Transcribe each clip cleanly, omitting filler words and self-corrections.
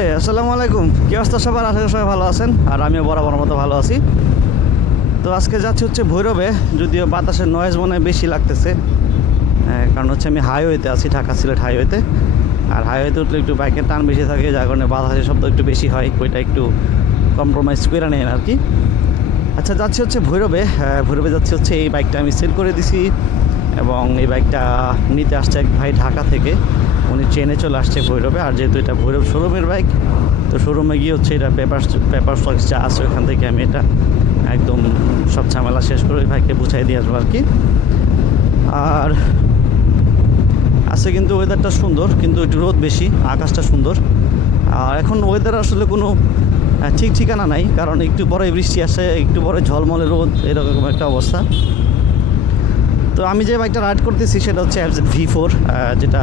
আসসালামু আলাইকুম। কি অবস্থা সবার? আশা করি সবাই ভালো আছেন, আর আমিও বরাবর মতো ভালো আছি। তো আজকে যাচ্ছি হচ্ছে ভৈরবে, যদিও বাতাসের নয়েজ মনে হয় বেশি লাগতেছে, কারণ হচ্ছে আমি হাইওয়েতে আছি, ঢাকা সিলেট হাইওয়েতে। আর হাইওয়েতে উঠলে একটু বাইকের টান বেশি থাকে, যার কারণে বাতাসের শব্দ একটু বেশি হয়, ওইটা একটু কম্প্রোমাইজ করে নেন আর কি। আচ্ছা, যাচ্ছি হচ্ছে ভৈরবে। ভৈরবে যাচ্ছি হচ্ছে, এই বাইকটা আমি সেল করে দিছি, এবং এই বাইকটা নিতে আসছে এক ভাই ঢাকা থেকে। উনি ট্রেনে চলে আসছে ভৈরবে, আর যেহেতু এটা ভৈরব শোরুমের বাইক, তো শোরুমে গিয়ে হচ্ছে এটা পেপার স্টক্স যা আছে ওখান থেকে আমি এটা একদম সব ঝামেলা শেষ করে ওই ভাইকে বুঝাই দিয়ে আসবো আর কি। আর আছে কিন্তু ওয়েদারটা সুন্দর, কিন্তু একটু রোদ বেশি, আকাশটা সুন্দর। আর এখন ওয়েদার আসলে কোনো ঠিক ঠিকানা নাই, কারণ একটু পরে বৃষ্টি আসে, একটু পরে ঝলমলে রোদ, এরকম একটা অবস্থা। তো আমি যে বাইকটা রাইড করতেছি সেটা হচ্ছে FZ V4, যেটা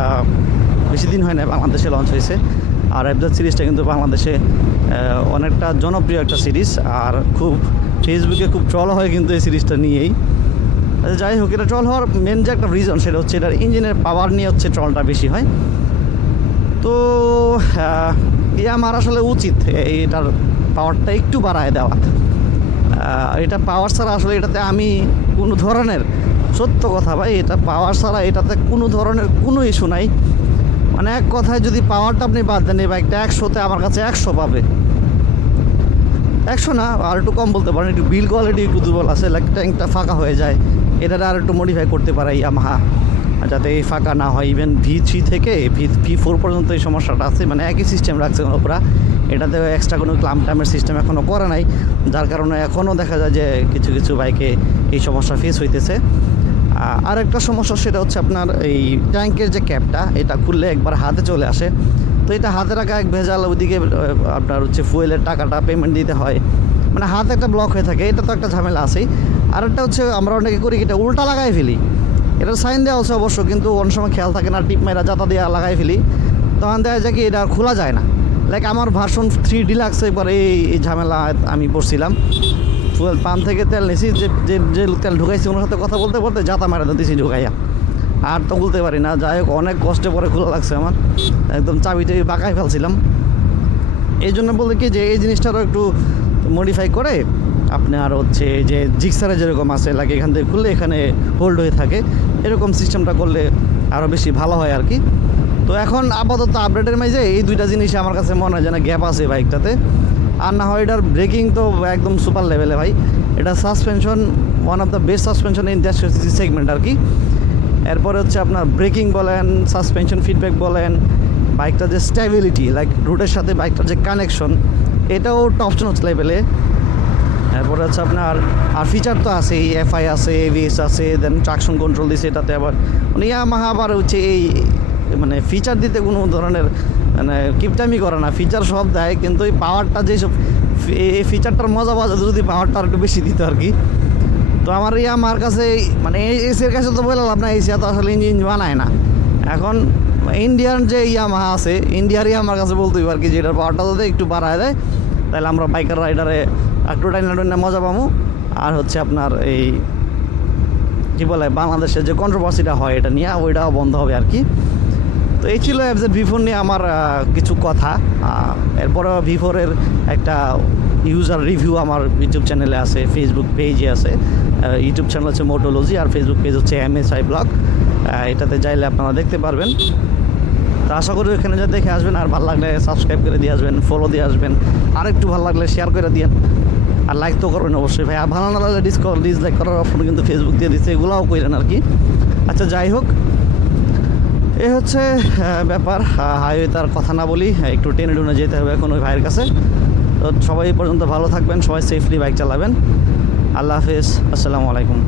বেশি দিন হয় না বাংলাদেশে লঞ্চ হয়েছে। আর FZ সিরিজটা কিন্তু বাংলাদেশে অনেকটা জনপ্রিয় একটা সিরিজ, আর খুব ফেসবুকে খুব ট্রল হয় কিন্তু এই সিরিজটা নিয়েই। যাই হোক, এটা ট্রল হওয়ার মেন যে একটা রিজন সেটা হচ্ছে এটার ইঞ্জিনের পাওয়ার নিয়ে হচ্ছে ট্রলটা বেশি হয়। তো আমার আসলে উচিত এটার পাওয়ারটা একটু বাড়ায় দেওয়া। এটা পাওয়ার ছাড়া আসলে এটাতে আমি কোনো ধরনের, সত্য কথা ভাই, এটা পাওয়ার ছাড়া এটাতে কোনো ধরনের কোনো ইস্যু নাই। মানে এক কথায় যদি পাওয়ারটা আপনি বাদ দেন, এই বাইকটা 100তে আমার কাছে 100 পাবে। 100 না, আর একটু কম বলতে পারেন, একটু বিল্ড কোয়ালিটি একটু দুর্বল আছে, লাইক ট্যাঙ্কটা ফাঁকা হয়ে যায়। এটাতে আর একটু মডিফাই করতে পারে ইয়ামাহা, যাতে এই ফাঁকা না হয়। ইভেন V3 থেকে V4 পর্যন্ত এই সমস্যাটা আছে, মানে একই সিস্টেম রাখছে ওরা। এটাতে এক্সট্রা কোনো ক্লাম্পটামের সিস্টেম এখনও করে নাই, যার কারণে এখনও দেখা যায় যে কিছু কিছু বাইকে এই সমস্যা ফেস হইতেছে। আর একটা সমস্যা সেটা হচ্ছে আপনার এই ট্যাঙ্কের যে ক্যাপটা, এটা খুললে একবার হাতে চলে আসে। তো এটা হাতে রাখা এক ভেজাল, ওইদিকে আপনার হচ্ছে ফুয়েলের টাকাটা পেমেন্ট দিতে হয়, মানে হাতে একটা ব্লক হয়ে থাকে, এটা তো একটা ঝামেলা আছেই। আর একটা হচ্ছে আমরা অনেকে করি এটা উল্টা লাগাই ফেলি, এটার সাইন দেওয়া আছে অবশ্য, কিন্তু অনেক সময় খেয়াল থাকে না, টিপ মেরা জাতা দিয়ে লাগাই ফেলি, তখন দেখা যায় কি এটা খোলা যায় না। লাইক আমার ভার্সন 3 ডিলাক্স একবার এই ঝামেলা আমি পড়ছিলাম। ফুয়েল পাম্প থেকে তেল নিয়েছি, যে তেল ঢুকাইছি ওনার সাথে কথা বলতে বলতে জাতা মারা দিয়েছি ঢুকাইয়া, আর তো খুলতে পারি না। যাই হোক, অনেক কষ্টে পরে খোলা লাগছে আমার, একদম চাবিটা বাঁকাই ফেলছিলাম। এই জন্য বলতে কি যে এই জিনিসটারও একটু মডিফাই করে আপনার হচ্ছে যে জিক্সারে যেরকম আছে, লাগে এখান থেকে খুললে এখানে হোল্ড হয়ে থাকে, এরকম সিস্টেমটা করলে আরও বেশি ভালো হয় আর কি। তো এখন আপাতত আপডেটের মাঝে এই দুইটা জিনিস আমার কাছে মনে হয় যেন গ্যাপ আছে বাইকটাতে। আর না হয় এটার ব্রেকিং তো একদম সুপার লেভেলে ভাই। এটা suspension one of the best suspension in that segment আর কি। এরপরে হচ্ছে আপনার ব্রেকিং বলেন, সাসপেনশন ফিডব্যাক বলেন, বাইকটার যে স্টেবিলিটি, লাইক রুটের সাথে বাইকটার যে কানেকশন, এটাও টপ নচ লেভেলে। এরপরে হচ্ছে আপনার আর ফিচার তো আছেই, FI আছে, ABS আছে, দেন ট্রাকশন কন্ট্রোল দিছে এটাতে। আবার মানে ইয়ামাহা আবার হচ্ছে এই মানে ফিচার দিতে কোনো ধরনের মানে কিপটামি করে না, ফিচার সব দেয়, কিন্তু এই পাওয়ারটা যেসব এই ফিচারটার মজা পাওয়া যায় যদি পাওয়ারটা আর একটু বেশি দিত আর কি। তো আমার ইয়ামাহার কাছে মানে এসির কাছে তো বললাম না, এসি তো আসলে ইঞ্জিন বানায় না। এখন ইন্ডিয়ান যে ইয়ামাহা আছে, ইন্ডিয়ারই আমার কাছে বলতেই আর কি, যে এটার পাওয়ারটা যদি একটু বাড়ায় দেয় তাহলে আমরা বাইকার রাইডারে একটু টাইনা মজা পাবো। আর হচ্ছে আপনার এই কী বলে বাংলাদেশের যে কন্ট্রোভার্সিটা হয় এটা নিয়ে, ওইটাও বন্ধ হবে আর কি। তো এই ছিল FZ V4 নিয়ে আমার কিছু কথা। এরপরে V4-এর একটা ইউজার রিভিউ আমার ইউটিউব চ্যানেলে আছে, ফেসবুক পেজে আছে। ইউটিউব চ্যানেল হচ্ছে মোটোলজি, আর ফেসবুক পেজ হচ্ছে MSI ব্লগ। এটাতে যাইলে আপনারা দেখতে পারবেন। তো আশা করি এখানে যা দেখে আসবেন, আর ভালো লাগলে সাবস্ক্রাইব করে দিয়ে আসবেন, ফলো দিয়ে আসবেন, আর একটু ভালো লাগলে শেয়ার করে দিন, আর লাইক তো করবেন অবশ্যই ভাই। আর ভালো না লাগলে ডিসলাইক করার অপশন কিন্তু ফেসবুক দিয়ে দিচ্ছে, এগুলোও করেন আর কি। আচ্ছা, যাই হোক, এ হচ্ছে ব্যাপার। হাইওয়ে তার কথা না বলি, একটু টেনে টুনে যেতে হবে এখন ওই ভাইয়ের কাছে। তো সবাই পর্যন্ত ভালো থাকবেন, সবাই সেফলি বাইক চালাবেন। আল্লাহ হাফেজ, আসসালামু আলাইকুম।